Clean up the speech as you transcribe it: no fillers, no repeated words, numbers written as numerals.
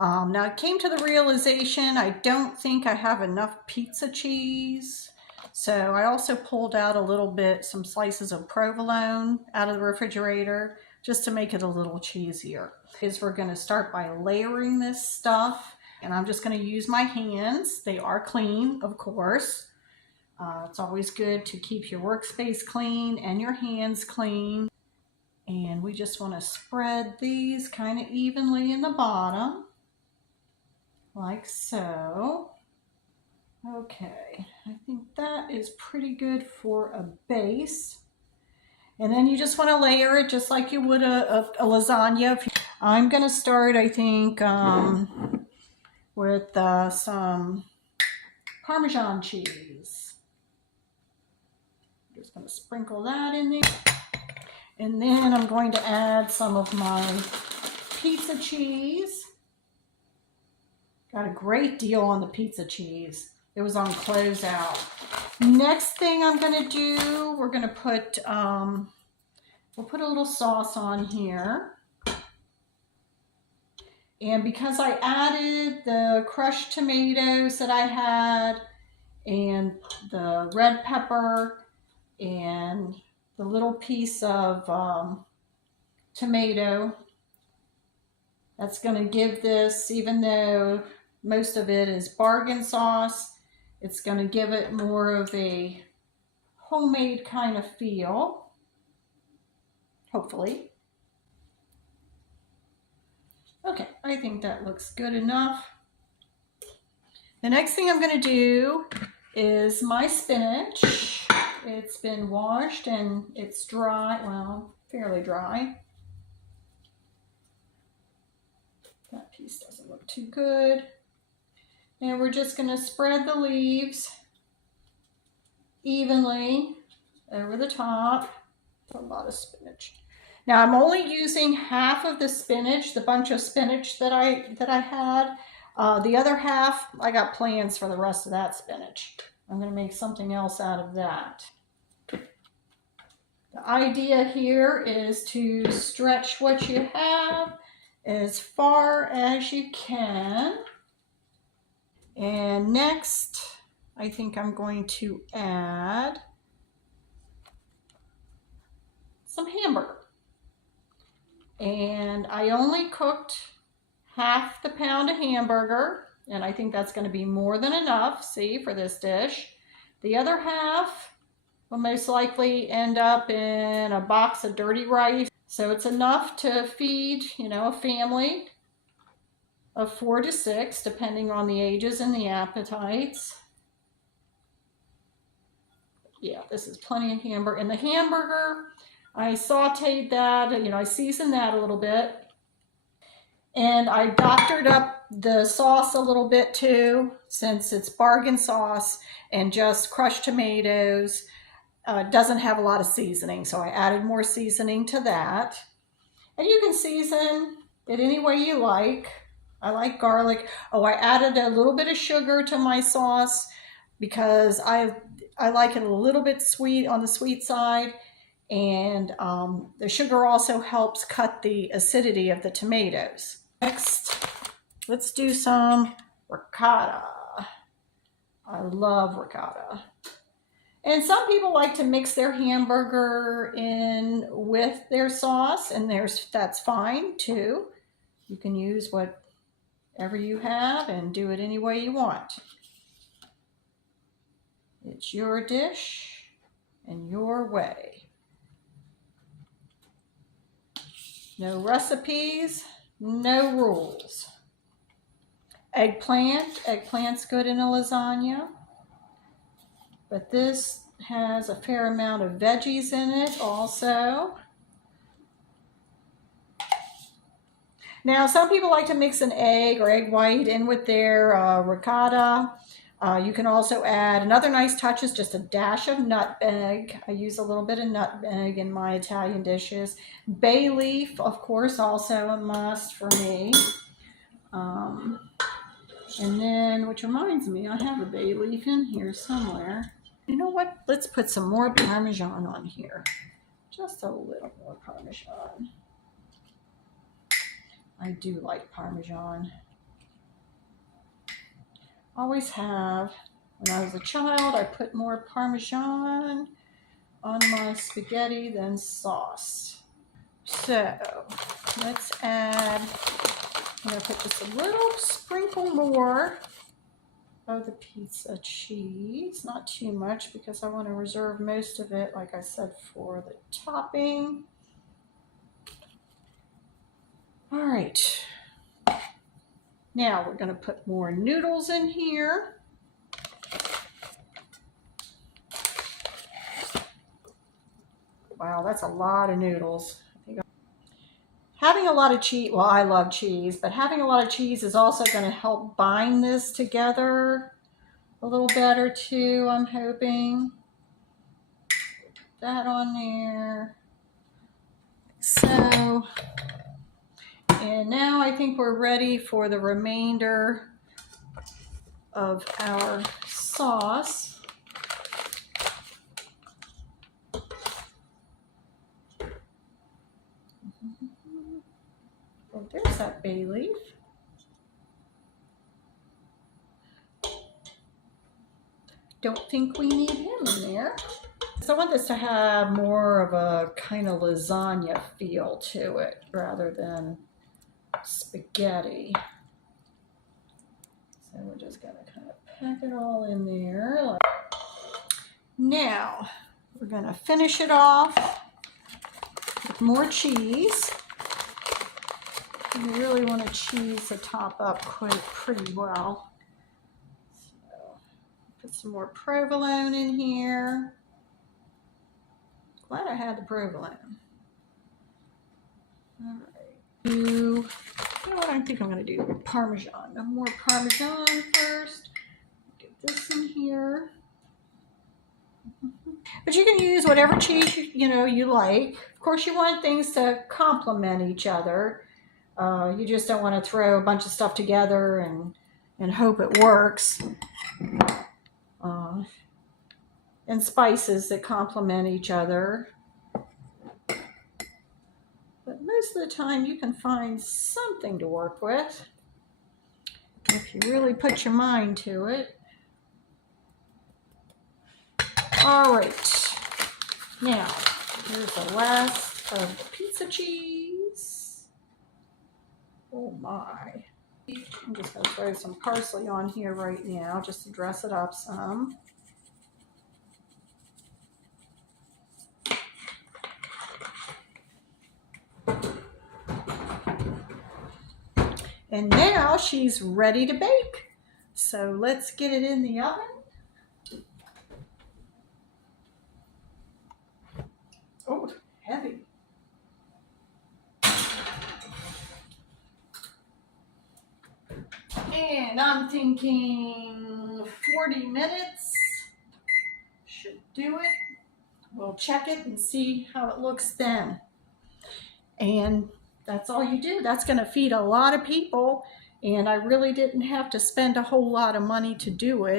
Now I came to the realization I don't think I have enough pizza cheese. So I also pulled out a little bit, some slices of provolone out of the refrigerator just to make it a little cheesier. Is we're going to start by layering this stuff, and I'm just going to use my hands. They are clean, of course. It's always good to keep your workspace clean and your hands clean. And we just want to spread these kind of evenly in the bottom, like so. Okay, I think that is pretty good for a base. And then you just want to layer it just like you would a lasagna. I'm going to start, I think, with some Parmesan cheese. I'm just going to sprinkle that in there. And then I'm going to add some of my pizza cheese. Got a great deal on the pizza cheese. It was on closeout. Next thing I'm going to do, we're going to put, we'll put a little sauce on here. And because I added the crushed tomatoes that I had, and the red pepper, and the little piece of tomato, that's going to give this, even though most of it is bargain sauce, it's going to give it more of a homemade kind of feel, hopefully. Okay, I think that looks good enough. The next thing I'm going to do is my spinach. It's been washed and it's dry, well, fairly dry. That piece doesn't look too good. And we're just going to spread the leaves evenly over the top. A lot of spinach. Now I'm only using half of the spinach, the bunch of spinach that I had. The other half, I got plans for the rest of that spinach. I'm going to make something else out of that. The idea here is to stretch what you have as far as you can. And next, I think I'm going to add some hamburger. And I only cooked half the pound of hamburger, and I think that's going to be more than enough, see, for this dish. The other half will most likely end up in a box of dirty rice. So it's enough to feed, you know, a family of 4 to 6, depending on the ages and the appetites. Yeah, this is plenty of hamburger. And the hamburger, I sauteed that, you know, I seasoned that a little bit. And I doctored up the sauce a little bit too, since it's bargain sauce and just crushed tomatoes. Doesn't have a lot of seasoning, so I added more seasoning to that. And you can season it any way you like. I like garlic. Oh, I added a little bit of sugar to my sauce because I like it a little bit sweet, on the sweet side. And the sugar also helps cut the acidity of the tomatoes. Next, let's do some ricotta. I love ricotta. And some people like to mix their hamburger in with their sauce, and that's fine too. You can use whatever you have and do it any way you want. It's your dish and your way. No recipes, no rules. Eggplant's good in a lasagna, but this has a fair amount of veggies in it also. Now, some people like to mix an egg or egg white in with their ricotta. You can also add, another nice touch is just a dash of nutmeg. I use a little bit of nutmeg in my Italian dishes. Bay leaf, of course, also a must for me. And then, which reminds me, I have a bay leaf in here somewhere. You know what? Let's put some more Parmesan on here. Just a little more Parmesan. I do like Parmesan. Always have. When I was a child, I put more Parmesan on my spaghetti than sauce. So let's add, I'm going to put just a little sprinkle more of the pizza cheese. Not too much because I want to reserve most of it, like I said, for the topping. All right. Now we're going to put more noodles in here. Wow, that's a lot of noodles. Having a lot of cheese, well, I love cheese, but having a lot of cheese is also going to help bind this together a little better too, I'm hoping. Put that on there. So, and now I think we're ready for the remainder of our sauce. Oh, there's that bay leaf. Don't think we need him in there. So I want this to have more of a kind of lasagna feel to it rather than spaghetti. So we're just going to kind of pack it all in there. Now we're going to finish it off with more cheese. You really want to cheese the top up pretty well. So put some more provolone in here. Glad I had the provolone. All right. You know what I think I'm going to do? Parmesan. No more Parmesan first. Get this in here. But you can use whatever cheese you like. Of course, you want things to complement each other. You just don't want to throw a bunch of stuff together and hope it works. And spices that complement each other. But most of the time you can find something to work with if you really put your mind to it. All right, now here's the last of the pizza cheese. Oh my. I'm just going to throw some parsley on here right now just to dress it up some. And now she's ready to bake. So let's get it in the oven. Oh, heavy. And I'm thinking 40 minutes should do it. We'll check it and see how it looks then. And that's all you do. That's going to feed a lot of people. And I really didn't have to spend a whole lot of money to do it.